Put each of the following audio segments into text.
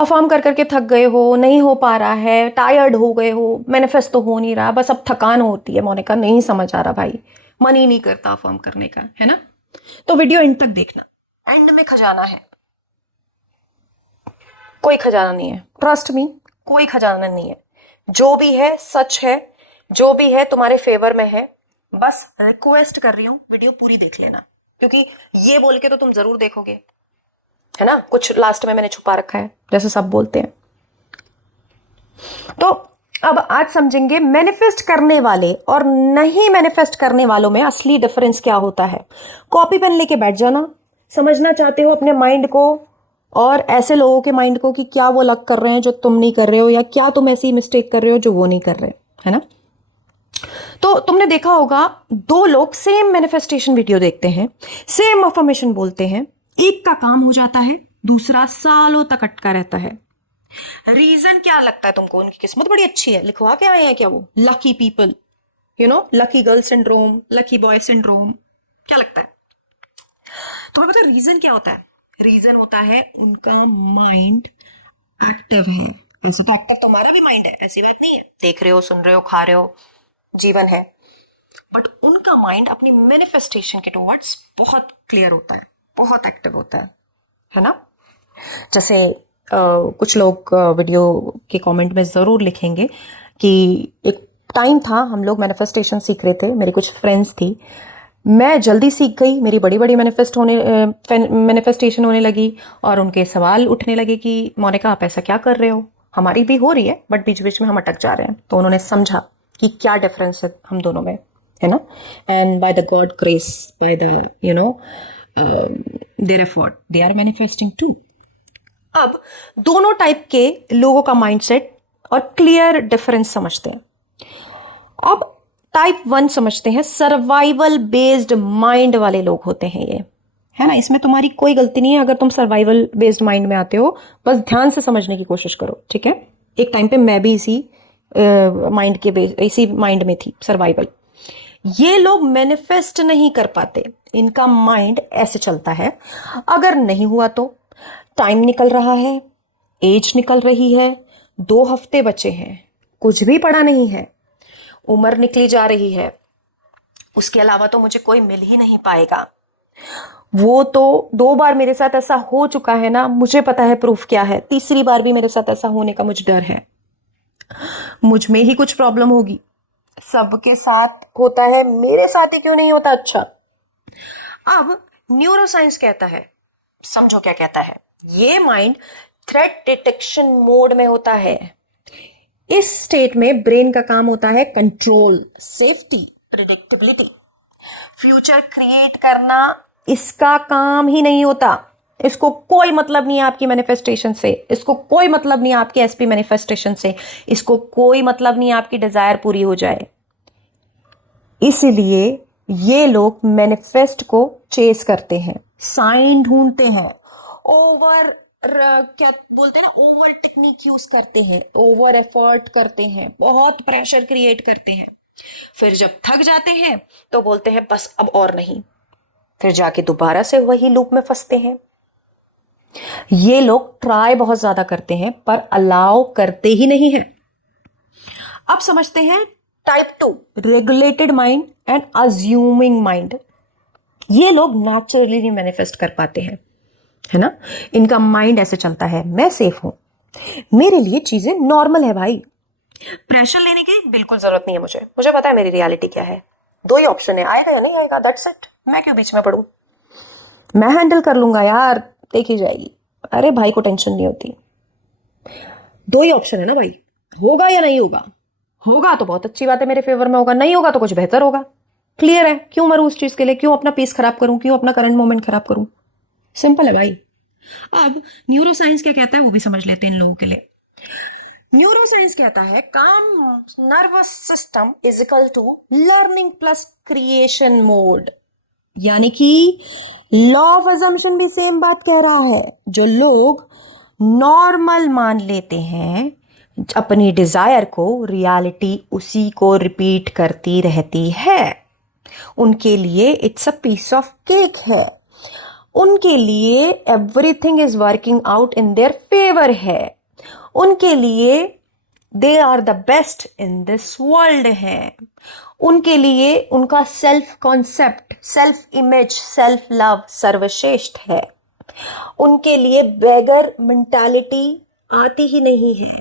Affirm कर करके थक गए हो, नहीं हो पा रहा है, टायर्ड हो गए हो, मैनिफेस्ट तो हो नहीं रहा, बस अब थकान होती है, मोनिका नहीं समझ आ रहा भाई, मन ही नहीं करता अफर्म करने का, है ना? तो वीडियो एंड तक देखना, एंड में खजाना है। कोई खजाना नहीं है, ट्रस्ट मी, कोई खजाना नहीं है। जो भी है सच है, जो भी है तुम्हारे फेवर में है। बस रिक्वेस्ट कर रही हूं वीडियो पूरी देख लेना, क्योंकि ये बोल के तो तुम जरूर देखोगे, है ना? कुछ लास्ट में मैंने छुपा रखा है, जैसे सब बोलते हैं। तो अब आज समझेंगे मैनिफेस्ट करने वाले और नहीं मैनिफेस्ट करने वालों में असली डिफरेंस क्या होता है। कॉपी पेन लेके बैठ जाना, समझना चाहते हो अपने माइंड को और ऐसे लोगों के माइंड को कि क्या वो अलग कर रहे हैं जो तुम नहीं कर रहे हो, या क्या तुम ऐसी मिस्टेक कर रहे हो जो वो नहीं कर रहे, है ना? तो तुमने देखा होगा, दो लोग सेम मैनिफेस्टेशन वीडियो देखते हैं, सेम अफर्मेशन बोलते हैं, एक का काम हो जाता है, दूसरा सालों तक अटका रहता है। रीजन क्या लगता है तुमको? उनकी किस्मत बड़ी अच्छी है, लिखवा के आए हैं क्या वो? Lucky people, lucky girl syndrome, lucky boy syndrome, क्या लगता है तुम्हें? पता रीजन क्या होता है? रीजन होता है उनका माइंड एक्टिव है। ऐसे तो एक्टिव तुम्हारा भी माइंड है, ऐसी बात नहीं है, देख रहे हो, सुन रहे हो, खा रहे हो, जीवन है, बट उनका माइंड अपनी मैनिफेस्टेशन के टुवर्ड्स बहुत क्लियर होता है, बहुत एक्टिव होता है ना? जैसे कुछ लोग वीडियो के कमेंट में ज़रूर लिखेंगे कि एक टाइम था, हम लोग मैनिफेस्टेशन सीख रहे थे, मेरी कुछ फ्रेंड्स थी, मैं जल्दी सीख गई, मेरी बड़ी बड़ी मैनिफेस्टेशन होने लगी और उनके सवाल उठने लगे कि मोनिका आप ऐसा क्या कर रहे हो? हमारी भी हो रही है बट बीच बीच में हम अटक जा रहे हैं। तो उन्होंने समझा कि क्या डिफरेंस है हम दोनों में, है ना? And by the God grace, by the their effort, they are manifesting too. अब दोनों टाइप के लोगों का माइंडसेट और क्लियर डिफरेंस समझते हैं। अब टाइप 1 समझते हैं, सर्वाइवल बेस्ड माइंड वाले लोग होते हैं ये, है ना? इसमें तुम्हारी कोई गलती नहीं है अगर तुम सर्वाइवल बेस्ड माइंड में आते हो, बस ध्यान से समझने की कोशिश करो, ठीक है? एक टाइम पे मैं भी इसी माइंड में थी, सर्वाइवल। ये लोग मैनिफेस्ट नहीं कर पाते, इनका माइंड ऐसे चलता है, अगर नहीं हुआ तो टाइम निकल रहा है, एज निकल रही है, 2 हफ्ते बचे हैं, कुछ भी पड़ा नहीं है, उम्र निकली जा रही है, उसके अलावा तो मुझे कोई मिल ही नहीं पाएगा। वो तो 2 बार मेरे साथ ऐसा हो चुका है ना, मुझे पता है प्रूफ क्या है, तीसरी बार भी मेरे साथ ऐसा होने का मुझे डर है, मुझ में ही कुछ प्रॉब्लम होगी, सबके साथ होता है, मेरे साथ ही क्यों नहीं होता? अच्छा, अब न्यूरोसाइंस कहता है, समझो क्या कहता है, ये माइंड थ्रेट डिटेक्शन मोड में होता है। इस स्टेट में ब्रेन का काम होता है control, safety, predictability, future create करना इसका काम ही नहीं होता। इसको कोई मतलब नहीं है आपकी मैनिफेस्टेशन से, इसको कोई मतलब नहीं है आपकी एसपी मैनिफेस्टेशन से, इसको कोई मतलब नहीं है आपकी डिजायर पूरी हो जाए। इसलिए ये लोग मैनिफेस्ट को चेस करते हैं, साइन ढूंढते हैं, क्या बोलते हैं ना, ओवर टेक्निक यूज करते हैं, ओवर एफर्ट करते हैं, बहुत प्रेशर क्रिएट करते हैं, फिर जब थक जाते हैं तो बोलते हैं बस अब और नहीं, फिर जाके दोबारा से वही लूप में फंसते हैं। ये लोग ट्राई बहुत ज्यादा करते हैं पर अलाउ करते ही नहीं है। अब समझते हैं type 2, regulated mind and assuming mind. ये लोग नेचुरली नहीं मैनिफेस्ट कर पाते हैं, है ना? इनका माइंड ऐसे चलता है, मैं सेफ हूं, मेरे लिए चीजें नॉर्मल है भाई, प्रेशर लेने की बिल्कुल जरूरत नहीं है, मुझे पता है मेरी रियलिटी क्या है, 2 ही ऑप्शन है, आएगा या नहीं आएगा, दैट्स इट, मैं क्यों बीच में पढ़ूं, मैं हैंडल कर लूंगा यार, देखी जाएगी। अरे भाई को टेंशन नहीं होती, 2 ही ऑप्शन है ना भाई, होगा या नहीं होगा, होगा तो बहुत अच्छी बात है, मेरे फेवर में होगा, नहीं होगा तो कुछ बेहतर होगा, क्लियर है? क्यों मरूं उस चीज के लिए, क्यों अपना पीस खराब करूं, क्यों अपना करंट मोमेंट खराब करूं? सिंपल है भाई। अब न्यूरोसाइंस क्या कहता है वो भी समझ लेते हैं इन लोगों के लिए। न्यूरोसाइंस कहता है calm nervous system is equal to learning plus creation mode, यानी कि लॉ ऑफ अजम्पशन भी सेम बात कह रहा है। जो लोग नॉर्मल मान लेते हैं अपनी डिजायर को, रियलिटी उसी को रिपीट करती रहती है, उनके लिए it's a piece of cake है। उनके लिए everything is working out in their favour है, उनके लिए they are the best in this world है, उनके लिए उनका self concept, self image, self love सर्वश्रेष्ठ है, उनके लिए बेगर मेंटालिटी आती ही नहीं है।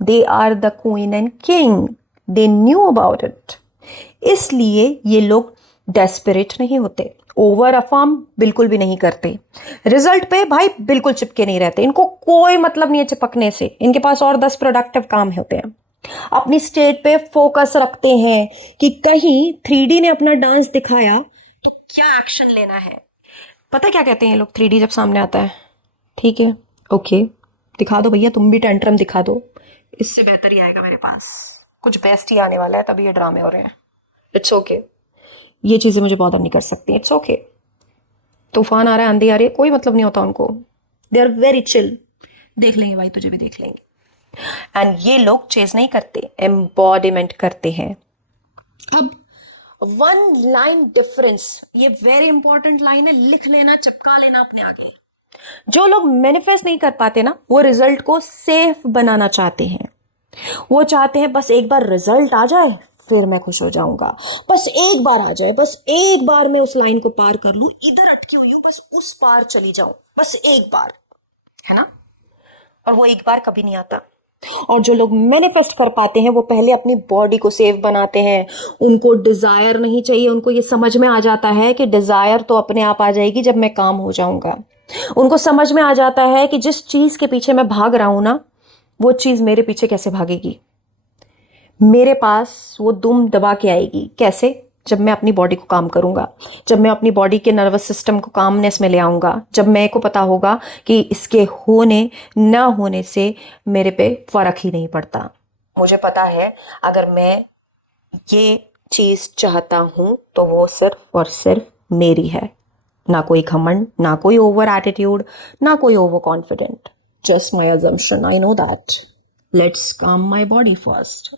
They are the queen and king, they knew about it. इसलिए ये लोग डेस्परेट नहीं होते, ओवर अफर्म बिल्कुल भी नहीं करते, रिजल्ट पे भाई बिल्कुल चिपके नहीं रहते, इनको कोई मतलब नहीं है चिपकने से, इनके पास और 10 प्रोडक्टिव काम होते हैं। अपनी स्टेट पे फोकस रखते हैं कि कहीं 3D ने अपना डांस दिखाया तो क्या एक्शन लेना है। पता क्या कहते हैं ये लोग 3D जब सामने आता है? ठीक है, ओके, दिखा दो भैया, तुम भी टेंट्रम दिखा दो, इससे बेहतर ही आएगा मेरे पास, कुछ बेस्ट ही आने वाला है, तभी ये ड्रामे हो रहे हैं। इट्स ओके, ये चीजें मुझे बॉदर नहीं कर सकती, इट्स ओके। तूफान आ रहा है, आंधी आ रही है, कोई मतलब नहीं होता उनको, दे आर वेरी चिल, देख लेंगे भाई, तुझे भी देख लेंगे। एंड ये लोग चेज नहीं करते, एम्बॉडीमेंट करते हैं। अब वन लाइन डिफरेंस, ये वेरी इंपॉर्टेंट लाइन है, लिख लेना, चिपका लेना अपने आगे। जो लोग मैनिफेस्ट नहीं कर पाते ना, वो रिजल्ट को सेफ बनाना चाहते हैं, वो चाहते हैं बस एक बार रिजल्ट आ जाए फिर मैं खुश हो जाऊंगा, बस एक बार आ जाए, बस एक बार मैं उस लाइन को पार कर लूं, इधर अटकी हुई हूं, बस उस पार चली जाऊं, बस एक बार, है ना। और वो एक बार कभी नहीं आता। और जो लोग मैनिफेस्ट कर पाते हैं वो पहले अपनी बॉडी को सेफ बनाते हैं, उनको डिजायर नहीं चाहिए, उनको ये समझ में आ जाता है कि डिजायर तो अपने आप आ जाएगी जब मैं काम हो जाऊंगा। उनको समझ में आ जाता है कि जिस चीज के पीछे मैं भाग रहा हूं ना, वो चीज मेरे पीछे कैसे भागेगी, मेरे पास वो दुम दबा के आएगी। कैसे? जब मैं अपनी बॉडी को काम करूंगा, जब मैं अपनी बॉडी के नर्वस सिस्टम को कामनेस में ले आऊंगा, जब मेरे को पता होगा कि इसके होने ना होने से मेरे पे फर्क ही नहीं पड़ता। मुझे पता है अगर मैं ये चीज चाहता हूं तो वो सिर्फ और सिर्फ मेरी है, ना कोई घमंड, ना कोई ओवर एटीट्यूड, ना कोई over confident, just my assumption, I know that. Let's calm my body first,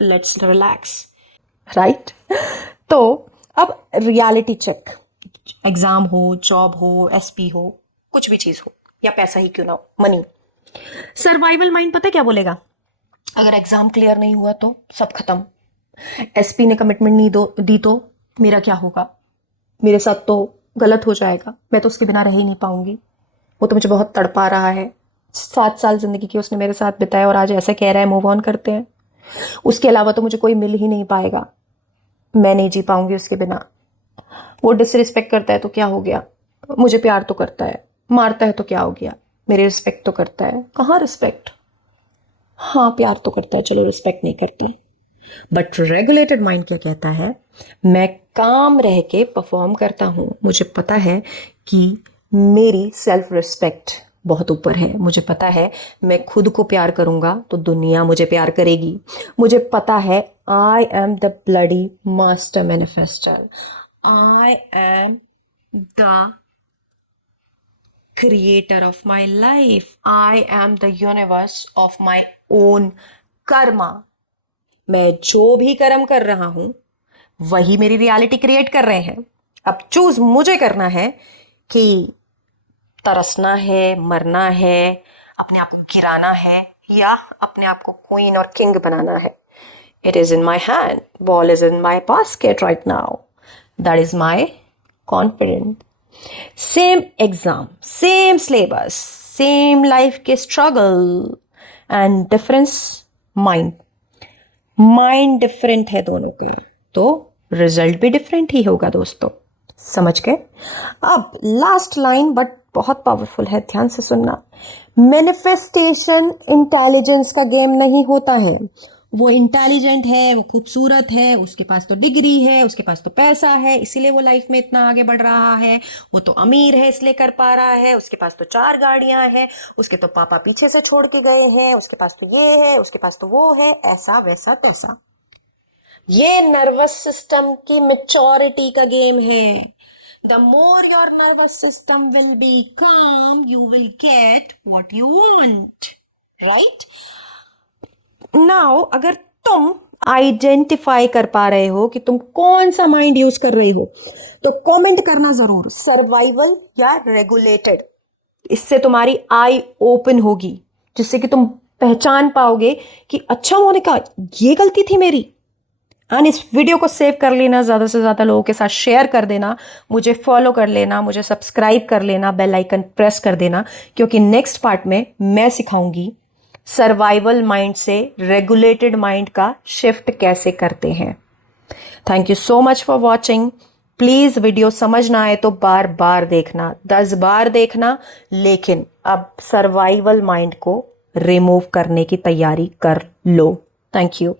let's relax, right. तो अब रियलिटी चेक, एग्जाम हो, जॉब हो, एसपी हो, कुछ भी चीज हो, या पैसा ही क्यों ना हो, मनी। सर्वाइवल माइंड पता है क्या बोलेगा? अगर एग्जाम क्लियर नहीं हुआ तो सब खत्म, एसपी ने कमिटमेंट नहीं दी तो मेरा क्या होगा, मेरे साथ तो गलत हो जाएगा, मैं तो उसके बिना रह ही नहीं पाऊंगी, वो तो मुझे बहुत तड़पा रहा है, 7 साल जिंदगी की उसने मेरे साथ बिताया और आज ऐसे कह रहा है मूव ऑन करते हैं, उसके अलावा तो मुझे कोई मिल ही नहीं पाएगा, मैं नहीं जी पाऊंगी उसके बिना। वो डिसरिस्पेक्ट करता है तो क्या हो गया, मुझे प्यार तो करता है, मारता है तो क्या हो गया, मेरी रिस्पेक्ट तो करता है। कहाँ रिस्पेक्ट? हाँ प्यार तो करता है, चलो रिस्पेक्ट नहीं करता। बट रेगुलेटेड माइंड क्या कहता है? मैं काम रह के परफॉर्म करता हूं, मुझे पता है कि मेरी सेल्फ रिस्पेक्ट बहुत ऊपर है, मुझे पता है मैं खुद को प्यार करूंगा तो दुनिया मुझे प्यार करेगी, मुझे पता है I am the bloody master manifester, I am the creator of my life, I am the universe of my own karma। मैं जो भी कर्म कर रहा हूं वही मेरी रियलिटी क्रिएट कर रहे हैं। अब चूज मुझे करना है कि तरसना है, मरना है, अपने आप को गिराना है, या अपने आप को क्वीन और किंग बनाना है। It is in my hand, ball is in my basket right now, that is my confidence. Same exam, same syllabus, same life के struggle and difference mind, mind different है दोनों का, तो रिजल्ट भी different ही होगा दोस्तों, समझ गए। अब लास्ट लाइन बट बहुत पावरफुल है, ध्यान से सुनना। मैनिफेस्टेशन इंटेलिजेंस का गेम नहीं होता है, वो इंटेलिजेंट है, वो खूबसूरत है, उसके पास तो डिग्री है, उसके पास तो पैसा है, इसीलिए वो लाइफ में इतना आगे बढ़ रहा है, वो तो अमीर है इसलिए कर पा रहा है, उसके पास तो 4 गाड़ियां हैं, उसके तो पापा पीछे से छोड़ के गए हैं, उसके पास तो ये है, उसके पास तो वो है, ऐसा वैसा तैसा। ये नर्वस सिस्टम की मैच्योरिटी का गेम है। The more your nervous system will be calm, you will get what you want, right? Now, अगर तुम आइडेंटिफाई कर पा रहे हो कि तुम कौन सा माइंड यूज कर रहे हो, तो कमेंट करना जरूर, सर्वाइवल या रेगुलेटेड। इससे तुम्हारी आई ओपन होगी, जिससे कि तुम पहचान पाओगे कि अच्छा मोनिका ये गलती थी मेरी। एंड इस वीडियो को सेव कर लेना, ज़्यादा से ज़्यादा लोगों के साथ शेयर कर देना, मुझे फॉलो कर लेना, मुझे सब्सक्राइब कर लेना, बेल आइकन प्रेस कर देना, क्योंकि नेक्स्ट पार्ट में मैं सिखाऊंगी सर्वाइवल माइंड से रेगुलेटेड माइंड का शिफ्ट कैसे करते हैं। Thank you so much for watching. Please video समझ ना आए तो बार बार देखना, 10 बार देखना, लेकिन अब सर्वाइवल माइंड को रिमूव करने की तैयारी कर लो। Thank you.